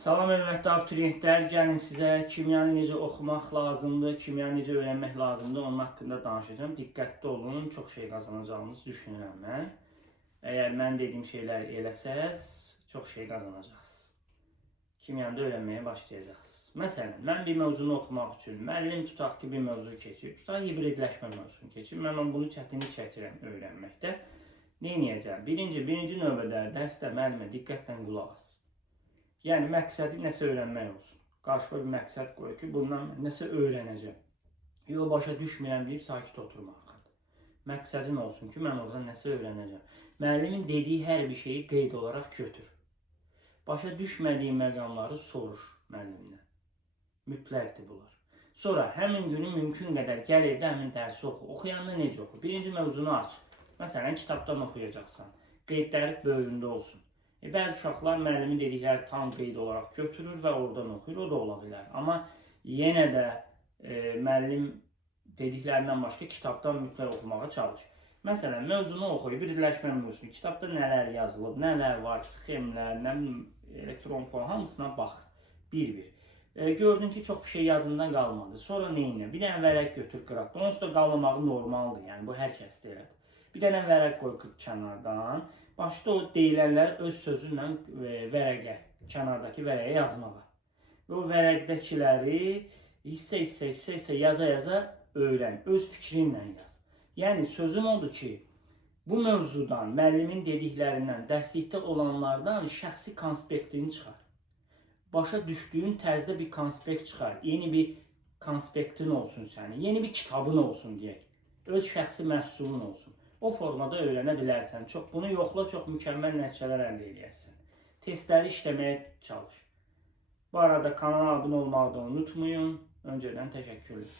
Salam hörmətli abituriyentlər, gəlin sizə kimyanı necə oxumaq lazımdır, kimyanı necə öyrənmək lazımdır, onun haqqında danışacağım. Diqqətli olun, çox şey qazanacağınızı düşünürəm mən. Əgər mən dediyim şeyləri eləsəz, çox şey qazanacaqsınız. Kimyanı öyrənməyə başlayacaqsınız. Məsələn, mən bir mövzunu oxumaq üçün, müəllim tutaq ki, bir mövzu keçir, tutaq hibridləşmə mövzusunu keçir. Mən bunu çətinlik çəkirəm öyrənməkdə. Nə edəcəm? Birinci növbədə dərsdə müəllimə diqqətlə qulaq as. Yəni, məqsədi nəsə öyrənmək olsun. Qarşıma bir məqsəd qoy ki, bundan nəsə öyrənəcəm. Yox, başa düşməyəm deyib, sakit oturmaq. Məqsədin olsun ki, mən orada nəsə öyrənəcəm. Müəllimin dediyi hər bir şeyi qeyd olaraq götür. Başa düşmədiyi məqamları soruş müəllimdən. Mütləqdir bunlar. Sonra, həmin günü mümkün qədər gəl evdə həmin dərsi oxu. Oxuyanda necə oxu? Birinci mövzunu aç. Məsələn, kitabdan oxuyacaqsan. Qeydləri böyründə olsun. Bəzi uşaqlar müəllimin dedikləri tam qeyd olaraq götürür və oradan oxuyur, o da ola bilər. Amma yenə də müəllim dediklərindən başqa kitabdan mütləq oxumağa çalış. Məsələn, mövzunu oxu, hibridləşmə mövzusu, kitabda nələr yazılıb, nələr var, sxemlər, elektron form, hamısına bax, bir-bir. Gördün ki, çox bir şey yadından qalmadı. Sonra neyinə? Bir dənə vərəq götür qıraqdan, onsuz da qalmamağı normaldır, yəni bu hər kəsdə elədir. Bir dənə vərəq qoy kənardan, başda o deyilənləri öz sözünlə vərəqə, kənardakı vərəqə yazmağa. Və o vərəqdəkiləri hissə yaza-yaza öyrən, öz fikrinlə yaz. Yəni, sözüm odur ki, bu mövzudan, müəllimin dediklərindən, dərslikdə olanlardan şəxsi konspektini çıxar. Başa düşdüyün tərzdə bir konspekt çıxar, yeni bir konspektin olsun sənin, yeni bir kitabın olsun deyək, öz şəxsi məhsulun olsun. O formada öyrənə bilərsən. Bunu yoxla, çox mükəmməl nəticələr əldə edərsən. Testləri işləməyə çalış. Bu arada kanala abunə olmağı da unutmayın. Öncədən təşəkkürlər.